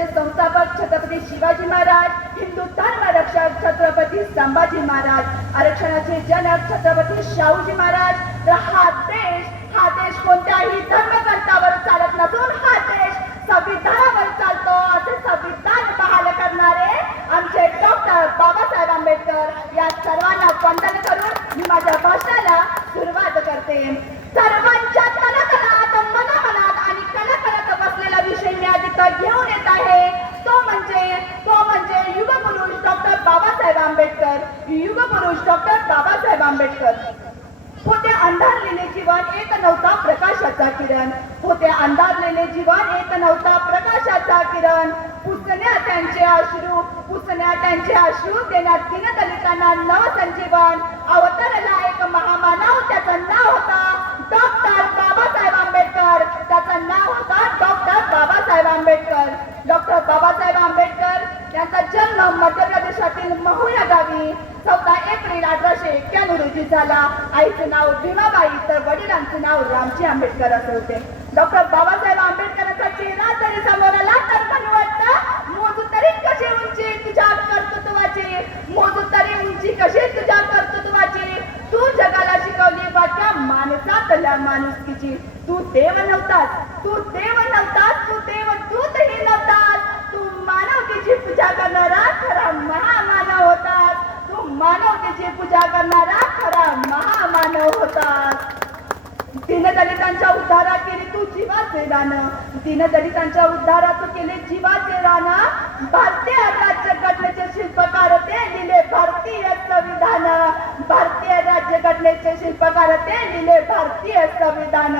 संस्थेचे संस्थापक छत्रपती शिवाजी महाराज, हिंदू धर्म रक्षक छत्रपती संभाजी महाराज, आरक्षणाचे जनक छत्रपती शाहूजी महाराज. तर हा देश कोणत्याही धर्मग्रंथावर चालत नसून हा देश संविधानावर चालतो. असे संविधान बहाल करणारे आमचे डॉक्टर बाबासाहेब आंबेडकर या सर्वांना वंदन करून मी माझ्या भाषणाला सुरुवात करते. सर्वांच्या तनातनात मनामनात आणि कणाकणात बसलेला विषय मी आज इथं घेऊन येत आहे. तो म्हणजे युगपुरुष डॉक्टर बाबासाहेब आंबेडकर. युगपुरुष डॉक्टर बाबासाहेब आंबेडकर होते अंधारलेले जीवन एक नव्हता प्रकाशाचा किरण. होते अंधारलेले जीवन एक नव्हता प्रकाशाचा किरण. पुसण्या त्यांचे अश्रू देण्यात दीनदलितांना नवसंजीवन. अवतरला एक महामानव, त्याचं नाव होता डॉक्टर बाबासाहेब आंबेडकर. त्याचं नाव होता डॉक्टर बाबासाहेब आंबेडकर. डॉक्टर बाबासाहेब आंबेडकर यांचा जन्म मध्य प्रदेशातील महू या गावी 14 एप्रिल 1891 रोजी झाला. आईचे नाव भीमाबाई तर वडिलांचे नाव रामजी आंबेडकर असे होते. डॉक्टर बाबासाहेब आंबेडकरांचा चेहरा जरी समोर आला तर पण वाटतं मोजू तरी कशी उंची तुझ्या कर्तृत्वाची, मोजू तरी उंची कशी तुझ्या कर्तृत्वाची. तू जगाला शिकवली वाटल्या माणसातल्या माणुसकीची. तू देव नव्हतास, तू देवदूतही नव्हतास. तू मानवतेची पूजा करणारा खरा महामानव होतास. तू मानवतेची पूजा करणारा खरा महामानव होतास. दीनदलितांच्या उद्धारात केली तू जीवाचे दान. दीनदलितांच्या उद्धारात केले जीवाचे रान. भारतीय राज्यघटनेचे शिल्पकार ते लिहिले भारतीय संविधान. भारतीय राज्यघटनेचे शिल्पकार ते लिहिले भारतीय संविधान.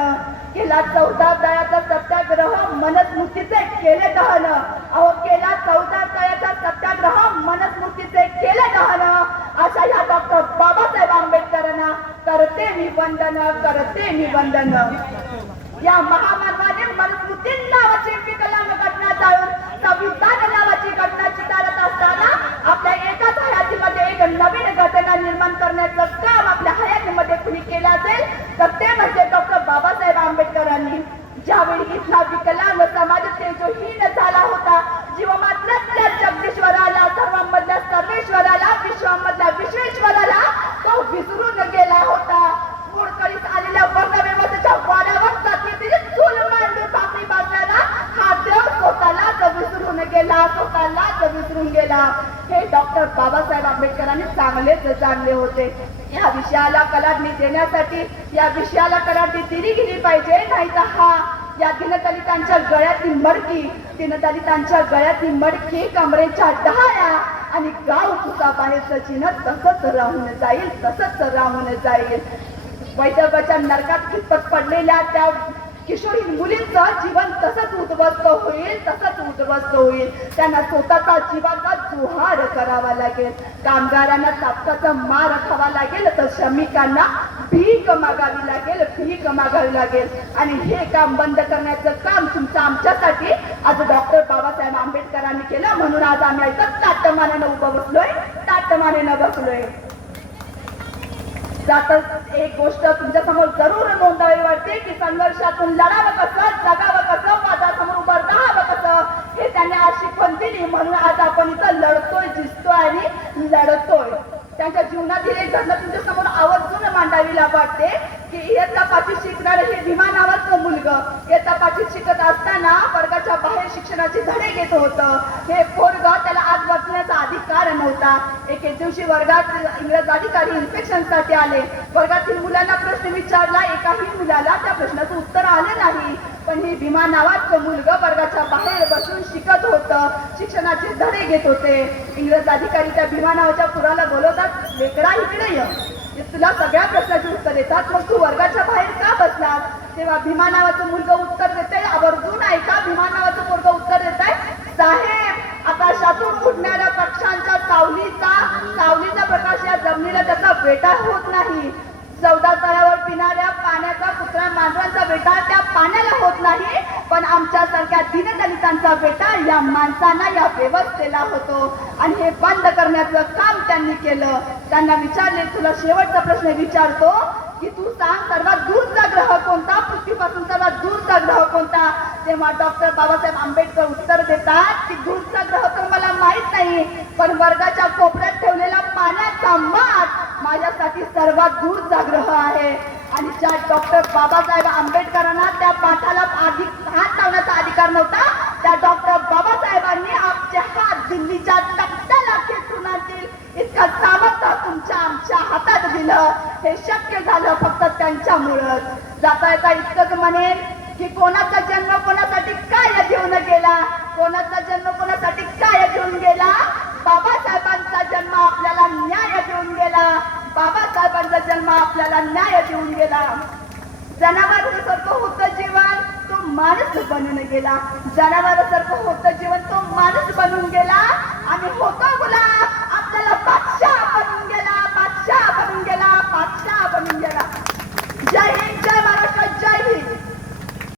केला 14 दयाचा सत्याग्रह, मनस्मृतीचे केले दहन. केला 14 दयाचा सत्याग्रह, मनस्मृतीचे केले दहन. अशा या डॉक्टर बाबासाहेब आंबेडकरांना करते मी वंदन. या महामानवाने मनुस्मृती नावाची विकलांग घटना जाळून संविधान नावाची घटना चितारत असताना आपल्या एकाच हयातीमध्ये एक नवीन घटना निर्माण करण्याचं काम आपल्या हयातीमध्ये कुणी केलं असेल तर ते म्हणजे डॉक्टर बाबासाहेब आंबेडकरांनी. ज्यावेळी इथला विकलांग समाज तेजोहीन झाला होता, जीवमात्रातल्या जगदीश्वराला, सर्वांमधल्या सर्वेश्वराला, विश्वामधल्या विश्वेश्वराला तो विसरून गेला होता. मोडकळीस आलेल्या वर्णव्यवस्थेच्या वाड्यावर जातीची चूल मांडून भाकरी बाजल्याला हा देव स्वतःलाच विसरून गेला. हे डॉक्टर बाबासाहेब आंबेडकरांनी चांगलेच जाणले होते. या विषयाला कलाटणी देण्यासाठी या विषयाला कलाटणी दिली गेली पाहिजे. नाही तर या दीनदलितांच्या गळ्यातील मडकी कमरेच्या डहाळ्या आणि गाव कुसा बाहेरचं चिन्ह तसंच राहून जाईल. वैदर्भाच्या नरकात कितपत पडलेल्या त्या किशोरी मुलींचं जीवन तसंच उद्ध्वस्त होईल. त्यांना स्वतःचा जीवाचा जुहार करावा लागेल. कामगारांना तापकाचा मार खावा लागेल तर श्रमिकांना भीक मागावी लागेल. आणि हे काम बंद करण्याचं काम तुमचं आमच्यासाठी आज डॉक्टर बाबासाहेब आंबेडकरांनी केलं. म्हणून आज आम्ही इथं ताटमानेनं बसलोय. जातच एक गोष्ट तुमच्या समोर जरूर नोंदवावी वाटते की संघर्षातून लढावं कसं, जगावं कसं, वादासमोर उभं राहावं कसं हे त्यांनी आज शिकवण दिली. म्हणून आज आपण इथं लढतोय, जिंकतोय आणि लढतोय. त्यांच्या जीवनातील एक घटना तुमच्या समोर आवर्जून मांडावी वाटते की इयत्ता 5वीत शिकणारे हे भीमा नावाचं मुलगं इयत्ता 5वीत शिकत असताना वर्गाच्या बाहेर शिक्षणाचे धडे घेत होतं. हे पोरगं त्याला आत बसण्याचा अधिकार नव्हता. एके दिवशी वर्गात इंग्रज अधिकारी इन्स्पेक्शनसाठी आले. वर्गातील मुलांना प्रश्न विचारला, एकाही मुलाला त्या प्रश्नाचं उत्तर आलं नाही. पण हे भीमा नावाचं मुलगं वर्गाच्या बाहेर बसून शिकत होतं, शिक्षणाचे धडे घेत होते. इंग्रज अधिकारी त्या भीमा नावाच्या पुराला बोलवतात, लेकरा इकडे ये, तुला सगळ्या प्रश्नाची उत्तर देतात, मग तू वर्गाच्या बाहेर का बसलास? तेव्हा भीमा नावाचं मुलगं उत्तर देते, आवर्जून ऐका. भीमा नावाचं मुलगं उत्तर देत आहे, साहेब आकाशातून उडणाऱ्या पक्ष्यांच्या सावलीचा प्रकाश या जमिनीला त्याचा वेटा होत नाही. 14 तळ्यावर पिणाऱ्या पाण्याचा कुत्र्या मांजरांचा वेटा त्या पाण्याला होत नाही. पण आमच्यासारख्या दीनदलितांचा वेटा या माणसांना, या व्यवस्थेला होतो. आणि हे बंद करण्याचं काम त्यांनी केलं. त्यांना विचारले, तुला शेवटचा प्रश्न विचारतो की तू सांग सर्वात दूरचा ग्रह कोणता, पृथ्वीपासून सर्वात दूरचा ग्रह कोणता. तेव्हा डॉक्टर बाबासाहेब आंबेडकर उत्तर देतात की दूरचा ग्रह तर मला माहित नाही, पण वर्गाच्या कोपऱ्यात ठेवलेला पाण्याचा माठ माझ्यासाठी सर्वात दूरचा ग्रह आहे. आणि ज्या डॉक्टर बाबासाहेब आंबेडकरांना त्या पाठाला हात लावण्याचा अधिकार नव्हता, त्या डॉक्टर बाबासाहेबांनी आपले हात दिल्लीच्या तख्ताला खेचून आणतील इतकं सामर्थ्य तुमच्या आमच्या हातात दिलं. हे शक्य झालं फक्त त्यांच्यामुळंच. जाता येता इतकंच म्हणेन की कोणाचा जन्म कोणासाठी काय घेऊन गेला, कोणाचा जन्म कोणासाठी काय घेऊन गेला. बाबासाहेबांचा जन्म आपल्याला न्याय देऊन गेला. बाबासाहेबांचा जन्म आपल्याला न्याय देऊन गेला. जनावरासारखं होतं जीवन, तो माणूस बनून गेला. जनावरासारखं होतं जीवन, तो माणूस बनून गेला. आणि होतो गुलाम